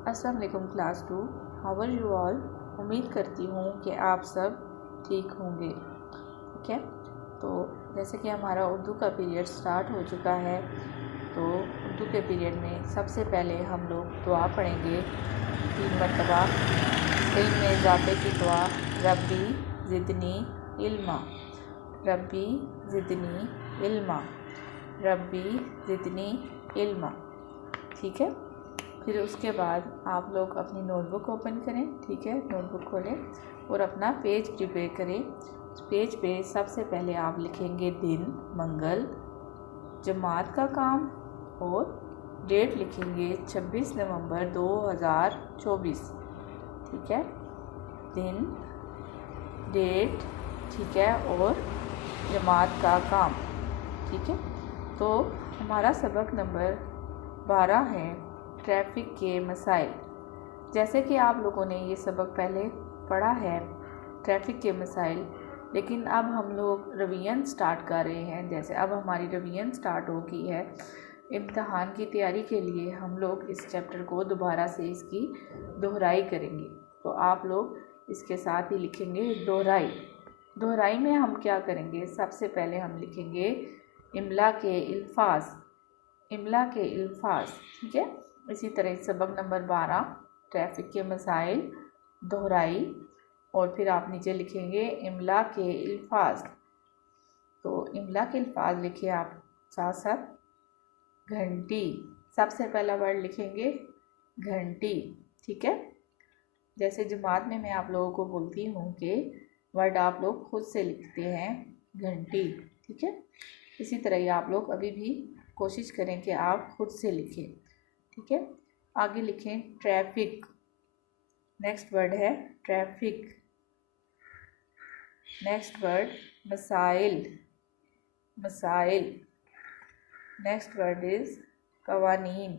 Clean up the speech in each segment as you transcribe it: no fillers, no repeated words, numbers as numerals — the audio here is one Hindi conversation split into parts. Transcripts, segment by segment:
अस्सलाम वालेकुम class 2। How are you all. उम्मीद करती हूँ कि आप सब ठीक होंगे। ठीक है, तो जैसे कि हमारा उर्दू का पीरियड स्टार्ट हो चुका है, तो उर्दू के पीरियड में सबसे पहले हम लोग दुआ पढ़ेंगे 3 मरतबा। इल्म में इजाफे की दुआ, रब्बी ज़िदनी इल्मा, रब्बी ज़िदनी इल्मा, रब्बी ज़िदनी इल्मा। ठीक है, फिर उसके बाद आप लोग अपनी नोटबुक ओपन करें। ठीक है, नोटबुक खोलें और अपना पेज प्रिपेयर करें। पेज पे सबसे पहले आप लिखेंगे दिन मंगल, जमात का काम और डेट लिखेंगे 26 नवंबर 2024। ठीक है, दिन, डेट, ठीक है, और जमात का काम। ठीक है, तो हमारा सबक नंबर 12 है ट्रैफिक के मसाइल। जैसे कि आप लोगों ने ये सबक पहले पढ़ा है ट्रैफिक के मसाइल, लेकिन अब हम लोग रिवीजन स्टार्ट कर रहे हैं। जैसे अब हमारी रिवीजन स्टार्ट हो गई है, इम्तहान की तैयारी के लिए हम लोग इस चैप्टर को दोबारा से इसकी दोहराई करेंगे। तो आप लोग इसके साथ ही लिखेंगे दोहराई। दोहराई में हम क्या करेंगे, सबसे पहले हम लिखेंगे इमला के अल्फाज, इमला के अल्फाज। ठीक है, इसी तरह सबक नंबर 12 ट्रैफिक के मसाइल, दोहराई, और फिर आप नीचे लिखेंगे इमला के अल्फाज। तो इमला के अल्फाज लिखिए आप साथ साथ। घंटी, सबसे पहला वर्ड लिखेंगे घंटी। ठीक है, जैसे जमात में मैं आप लोगों को बोलती हूँ कि वर्ड आप लोग खुद से लिखते हैं घंटी। ठीक है, इसी तरह ही आप लोग अभी भी कोशिश करें कि आप खुद से लिखें। ठीक है, आगे लिखें ट्रैफिक। नेक्स्ट वर्ड है ट्रैफिक। नेक्स्ट वर्ड मसाइल, मसाइल। नेक्स्ट वर्ड इज कवानीन,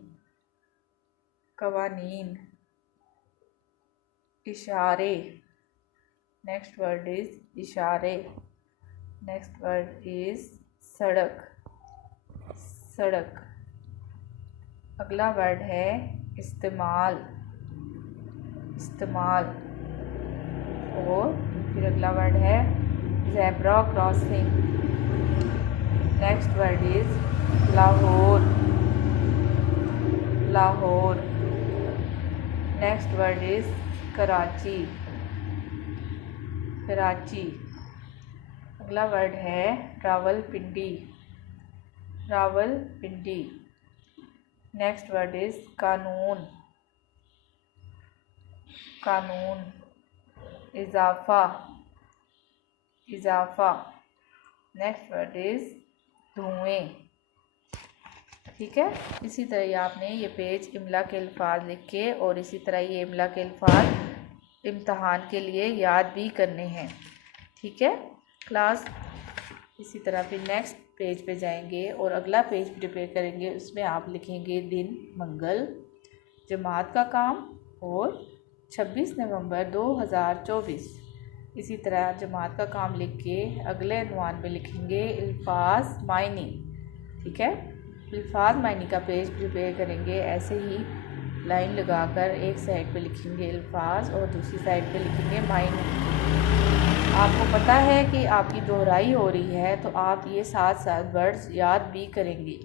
कवानीन। इशारे, नेक्स्ट वर्ड इज इशारे। नेक्स्ट वर्ड इज सड़क, सड़क। अगला वर्ड है इस्तेमाल, इस्तेमाल। और फिर अगला वर्ड है zebra crossing. Next word is Lahore, Lahore. Next word is Karachi, Karachi. अगला वर्ड है Rawalpindi, Rawalpindi. Next word is कानून, कानून। इजाफा, इजाफा। नेक्स्ट वर्ड इज धुएं। ठीक है, इसी तरह ही आपने ये पेज इमला के अल्फाज लिख के और इसी तरह ये इमला के अल्फाज इम्तहान के लिए याद भी करने हैं। ठीक है क्लास, इसी तरह फिर नेक्स्ट पेज पे जाएंगे और अगला पेज प्रिपेयर करेंगे। उसमें आप लिखेंगे दिन मंगल, जमात का काम और 26 नवंबर 2024। इसी तरह जमात का काम लिख के अगले अनवान में लिखेंगे अल्फाज मायनी। ठीक है, अल्फाज मायनी का पेज प्रिपेयर करेंगे। ऐसे ही लाइन लगाकर एक साइड पे लिखेंगे अल्फाज और दूसरी साइड पे लिखेंगे मायनी। आपको पता है कि आपकी दोहराई हो रही है, तो आप ये साथ साथ वर्ड्स याद भी करेंगे।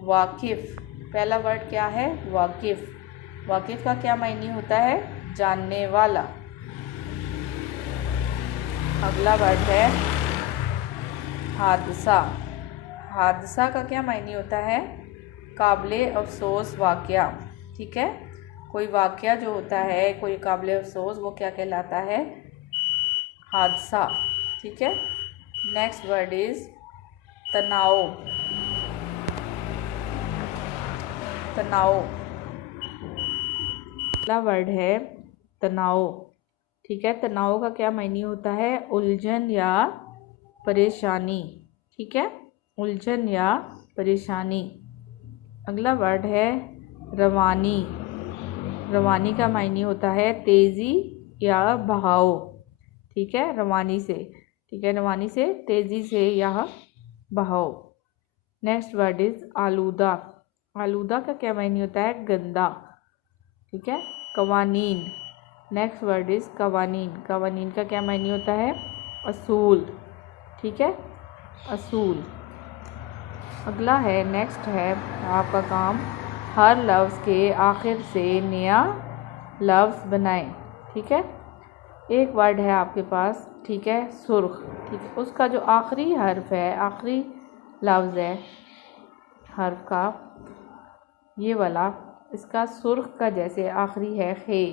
वाकिफ़, पहला वर्ड क्या है वाकिफ़। वाकिफ़ का क्या मायने होता है, जानने वाला। अगला वर्ड है हादसा। हादसा का क्या मायने होता है, काबिले अफसोस वाक़या। ठीक है, कोई वाक़या जो होता है, कोई काबिले अफसोस, वो क्या कहलाता है, हादसा। ठीक है, नेक्स्ट वर्ड इज तनाव, तनाव। अगला वर्ड है तनाव। ठीक है, तनाव का क्या मायने होता है, उलझन या परेशानी। ठीक है, उलझन या परेशानी। अगला वर्ड है रवानी। रवानी का मायने होता है तेज़ी या बहाव। ठीक है, रवानी से, ठीक है, रवानी से तेज़ी से या बहाव। नेक्स्ट वर्ड इज आलूदा। आलूदा का क्या मायने होता है, गंदा। ठीक है। कवानीन, नेक्स्ट वर्ड इज़ कवानीन। कवानीन का क्या मायने होता है? असूल, ठीक है, असूल। अगला है, नेक्स्ट है आपका काम, हर लफ्ज़ के आखिर से नया लफ्ज़ बनाएं, ठीक है। एक वर्ड है आपके पास, ठीक है, सुर्ख, ठीक है, उसका जो आखिरी हर्फ है, आखिरी लफ्ज़ है हर्फ का, ये वाला, इसका सुर्ख का जैसे आखिरी है खे,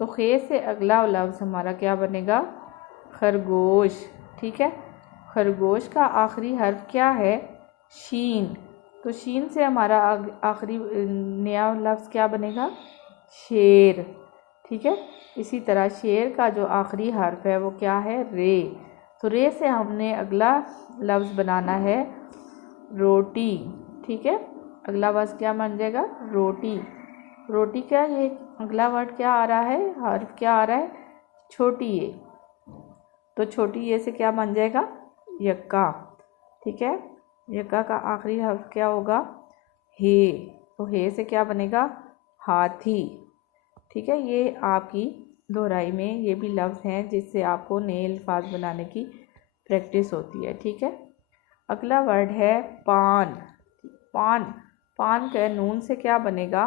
तो खे से अगला लफ्ज़ हमारा क्या बनेगा? खरगोश, ठीक है। खरगोश का आखिरी हर्फ क्या है? शीन, तो शीन से हमारा आखिरी नया लफ्ज़ क्या बनेगा? शेर, ठीक है। इसी तरह शेर का जो आखिरी हर्फ है वो क्या है? रे, तो रे से हमने अगला लफ्ज़ बनाना है रोटी, ठीक है। अगला लफ्ज़ क्या बन जाएगा? रोटी। रोटी का ये अगला वर्ड क्या आ रहा है? हर्फ क्या आ रहा है? छोटी ए, तो छोटी ए से क्या बन जाएगा? यक्का, ठीक है। यक्का का आखिरी हर्फ क्या होगा? हे, तो हे से क्या बनेगा? हाथी, ठीक है। ये आपकी दोहराई में ये भी लफ्ज़ हैं जिससे आपको नए अल्फाज बनाने की प्रैक्टिस होती है, ठीक है। अगला वर्ड है पान। पान, पान के नून से क्या बनेगा?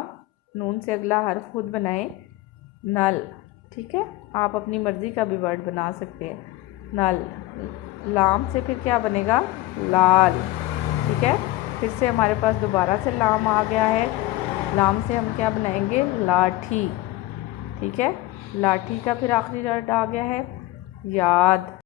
नून से अगला हर्फ खुद बनाएं, नल, ठीक है। आप अपनी मर्ज़ी का भी वर्ड बना सकते हैं। नल। लाम से फिर क्या बनेगा? लाल, ठीक है। फिर से हमारे पास दोबारा से लाम आ गया है। लाम से हम क्या बनाएंगे? लाठी, ठीक है। लाठी का फिर आखिरी वर्ड आ गया है याद।